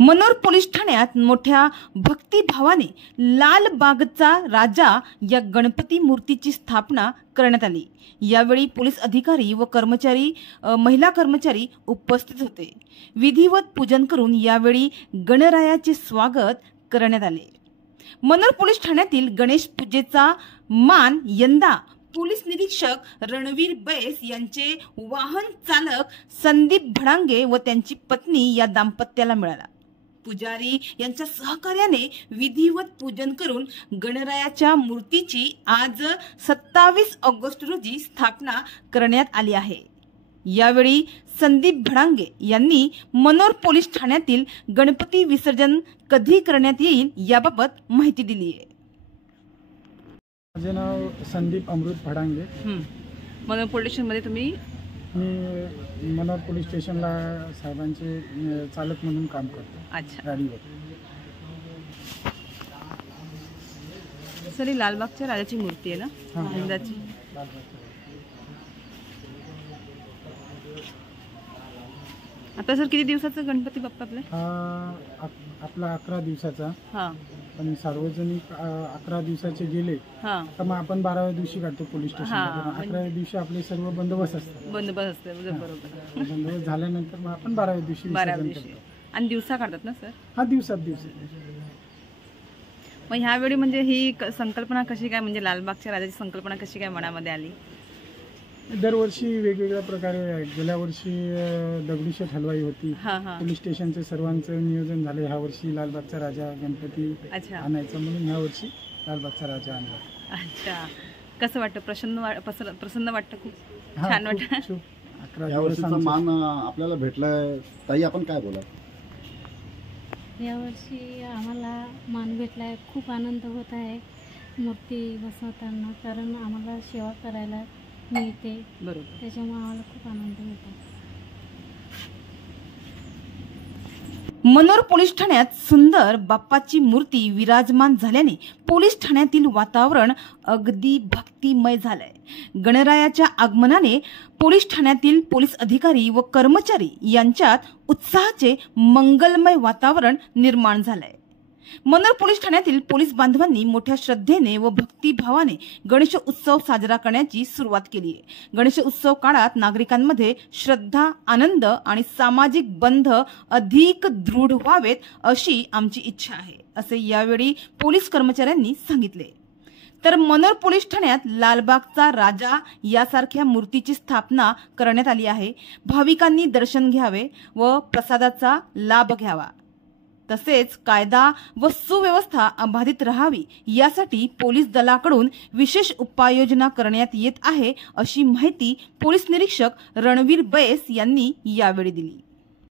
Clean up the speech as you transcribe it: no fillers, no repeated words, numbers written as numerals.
मनोर police ठाण्यात मोठ्या भक्तिभावाने लालबागचा राजा या गणपती मूर्तीची स्थापना करण्यात आली। यावेळी पोलीस अधिकारी व महिला कर्मचारी उपस्थित होते। विधिवत पूजन करून यावेळी गणरायाचे स्वागत करण्यात आले। मनोर पोलीस ठाण्यातील गणेश पूजेचा मान यंदा पोलीस निरीक्षक रणवीर बैस यांचे वाहन चालक संदीप भडांगे व त्यांची पत्नी या दाम्पत्याला मिळाला। पुजारी यांच्या सहकार्याने विधिवत पूजन करून गणरायाच्या मूर्तीची आज 27 ऑगस्ट रोजी स्थापना करण्यात आली आहे। यावेळी संदीप भडांगे यांनी मनोर पोलीस ठाण्यातील गणपती विसर्जन कधी करण्यात येईल याबाबत माहिती दिली आहे। माझे नाव संदीप अमृत भडांगे। मनोर पोलीस स्टेशनमध्ये तुम्ही? मी मनोर पोलीस स्टेशनला साहेबांचे चालक म्हणून काम करतो। अच्छा, गाडीवर। सर, लालबागच्या राजाची मूर्ती आहे ना यंदाची? आता सर किती दिवसाचा गणपती बाप्पा आपला 11 दिवसाचा। हां, पण सार्वजनिक 11 दिवसाचे गेले तर मग आपण 12व्या दिवशी काढतो पोलीस स्टेशनला। 11व्या दिवशी आपले सर्व बंदोबस्त असतात। बरोबर। बंदोबस्त झाल्यानंतर मग आपण 12व्या दिवशी विसर्जन करतो। आणि दिवसा काढतात ना सर? हा, दिवसात। मग ह्यावेळी म्हणजे ही संकल्पना कशी काय, म्हणजे लालबागच्या राजाची संकल्पना कशी काय मनामध्ये आली? दरवर्षी वेगवेगळ्या प्रकारे। गेल्या वर्षी दगडूशेठ हलवाई होती, पोलीस स्टेशनचे सर्वांचं नियोजन झालं। ह्या वर्षी लालबागचा राजा गणपती आणायचा म्हणून ह्या वर्षी लालबागचा राजा आणला। अच्छा, कसं वाटतं? प्रसन्न वाटतं? खूप छान वाटतं। 11 वर्षाचा मान आपल्याला भेटलाय। ताई, आपण काय बोला? यावर्षी आम्हाला मान भेटलाय, खूप आनंद होत आहे मूर्ती बसवताना, कारण आम्हाला सेवा करायला मिळते। बरोबर, त्याच्यामुळे आम्हाला खूप आनंद होतो। मनोर पोलीस ठाण्यात सुंदर बाप्पाची मूर्ती विराजमान झाल्याने पोलीस ठाण्यातील वातावरण अगदी भक्तिमय झालंय। गणरायाच्या आगमनाने पोलीस ठाण्यातील पोलीस अधिकारी व कर्मचारी यांच्यात उत्साहाचे मंगलमय वातावरण निर्माण झालंय। मनोर पोलीस ठाण्यातील पोलीस बांधवांनी मोठ्या श्रद्धेने व भक्तिभावाने गणेश उत्सव साजरा करण्याची सुरुवात केली आहे। गणेश उत्सव काळात नागरिकांमध्ये श्रद्धा, आनंद आणि सामाजिक बंध अधिक दृढ व्हावेत अशी आमची इच्छा आहे, असे यावेळी पोलीस कर्मचाऱ्यांनी सांगितले। तर मनोर पोलीस ठाण्यात लालबागचा राजा यासारख्या मूर्तीची स्थापना करण्यात आली आहे। भाविकांनी दर्शन घ्यावे व प्रसादाचा लाभ घ्यावा, तसेच कायदा व सुव्यवस्था अबाधित राहावी यासाठी पोलीस दलाकडून विशेष उपाययोजना करण्यात येत आहे, अशी माहिती पोलीस निरीक्षक रणवीर बैस यांनी यावेळी दिली।